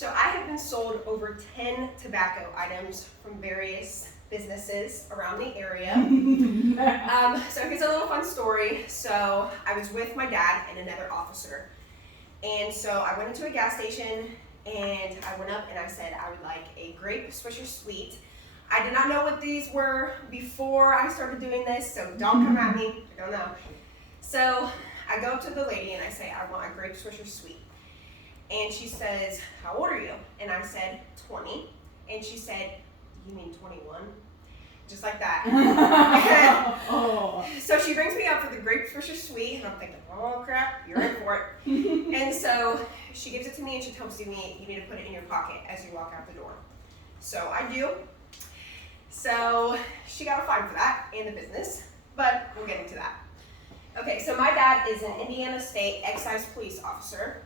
So I have been sold over 10 tobacco items from various businesses around the area. So here's a little fun story. So I was with my dad and another officer. And so I went into a gas station and I went up and I said I would like a grape Swisher Sweet. I did not know what these were before I started doing this, so don't come at me, I don't know. So I go up to the lady and I say, I want a grape Swisher Sweet. And she says, how old are you? And I said, 20. And she said, you mean 21? Just like that. So she brings me up for the grape Swisher Sweet, and I'm thinking, oh crap, you're in for it. And so she gives it to me and she tells me, you need to put it in your pocket as you walk out the door. So I do. So she got a fine for that and the business, but we'll get into that. Okay, so my dad is an Indiana State Excise Police Officer.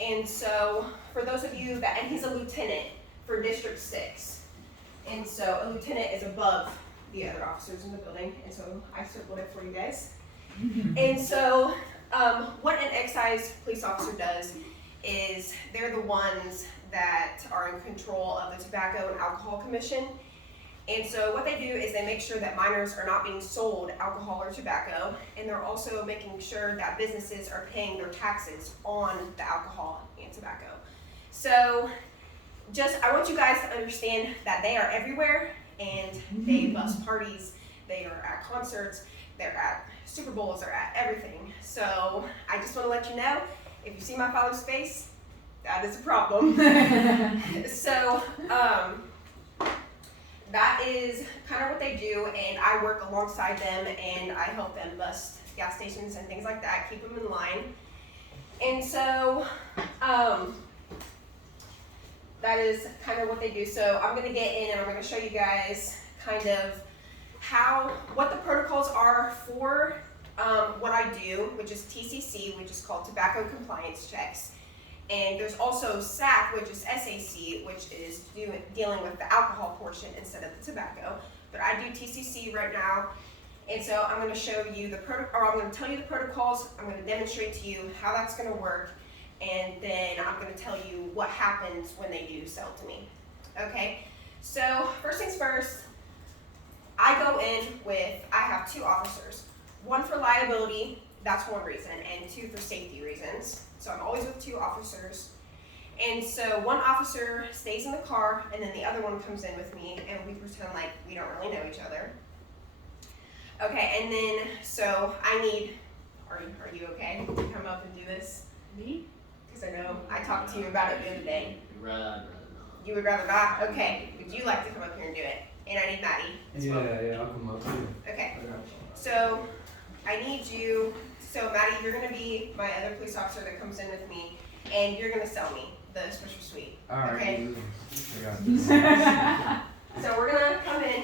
And so for those of you that, and he's a lieutenant for District 6. And so a lieutenant is above the other officers in the building. And so I circled it for you guys. And so what an excise police officer does is they're the ones that are in control of the Tobacco and Alcohol Commission. And so what they do is they make sure that minors are not being sold alcohol or tobacco, and they're also making sure that businesses are paying their taxes on the alcohol and tobacco. So I want you guys to understand that they are everywhere, and they bust parties, they are at concerts, they're at Super Bowls, they're at everything. So I just want to let you know, if you see my father's face, that is a problem. So that is kind of what they do, and I work alongside them and I help them bust gas stations and things like that, keep them in line. And so that is kind of what they do. So I'm going to get in and I'm going to show you guys kind of what the protocols are for what I do, which is TCC, which is called Tobacco Compliance Checks. And there's also SAC, which is SAC, which is dealing with the alcohol portion instead of the tobacco. But I do TCC right now, and so I'm going to show you I'm going to tell you the protocols. I'm going to demonstrate to you how that's going to work, and then I'm going to tell you what happens when they do sell to me. Okay. So first things first, I have 2 officers. One for liability. That's one reason, and 2 for safety reasons. So I'm always with 2 officers. And so one officer stays in the car, and then the other one comes in with me, and we pretend like we don't really know each other. Okay, and then, so are you okay to come up and do this? Me? Because I know I talked to you about it the other day. I'd rather not. You would rather not? Okay. Would you like to come up here and do it? And I need Maddie as well. Yeah, I'll come up too. Okay. So I need you. So Maddie, you're going to be my other police officer that comes in with me, and you're going to sell me the Swisher Sweet. All right. Okay. I got this. So we're going to come in,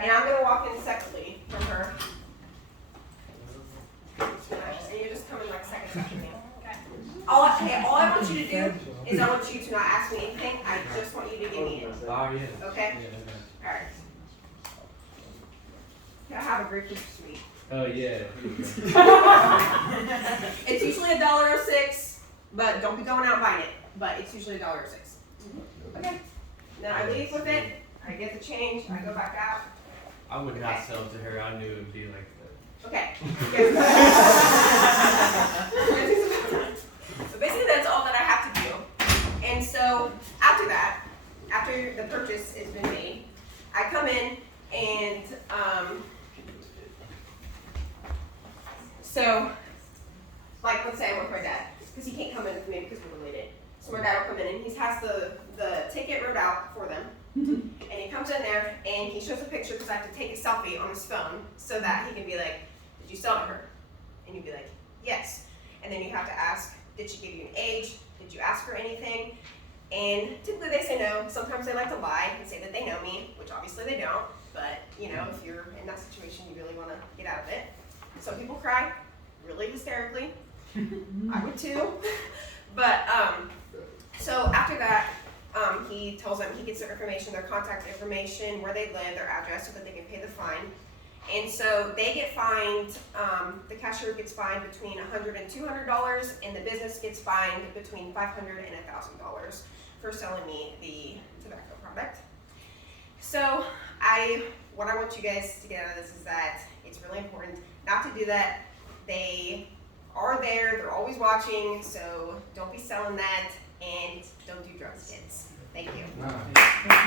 and I'm going to walk in separately from her. And you're just coming like seconds after me. Okay. All I want you to do is I want you to not ask me anything. I just want you to give me it. Oh, yeah. Okay? Yeah, All right. I have a grape Sweet. oh, yeah. It's usually $1.06, but don't be going out and buying it. But it's usually $1.06. Okay. Then I leave with it. I get the change. I go back out. I would not sell it to her. I knew it would be like that. Okay. So basically that's all that I have to do. And so after that, after the purchase has been made, I come in and so like let's say I'm with my dad, because he can't come in with me because we're related. So my dad will come in and he has the ticket wrote out for them. And he comes in there and he shows a picture because I have to take a selfie on his phone so that he can be like, did you sell to her? And you'd be like, yes. And then you have to ask, did she give you an age? Did you ask her anything? And typically they say no. Sometimes they like to lie and say that they know me, which obviously they don't. But you know, if you're in that situation, you really want to get out of it. Some people cry really hysterically. I would too. But so after that, he tells them, he gets their information, their contact information, where they live, their address, so that they can pay the fine. And so they get fined, the cashier gets fined between $100 and $200, and the business gets fined between $500 and $1,000 for selling me the tobacco product. So what I want you guys to get out of this is that it's really important not to do that. They are there, they're always watching, so don't be selling that, and don't do drugs, kids. Thank you. Wow.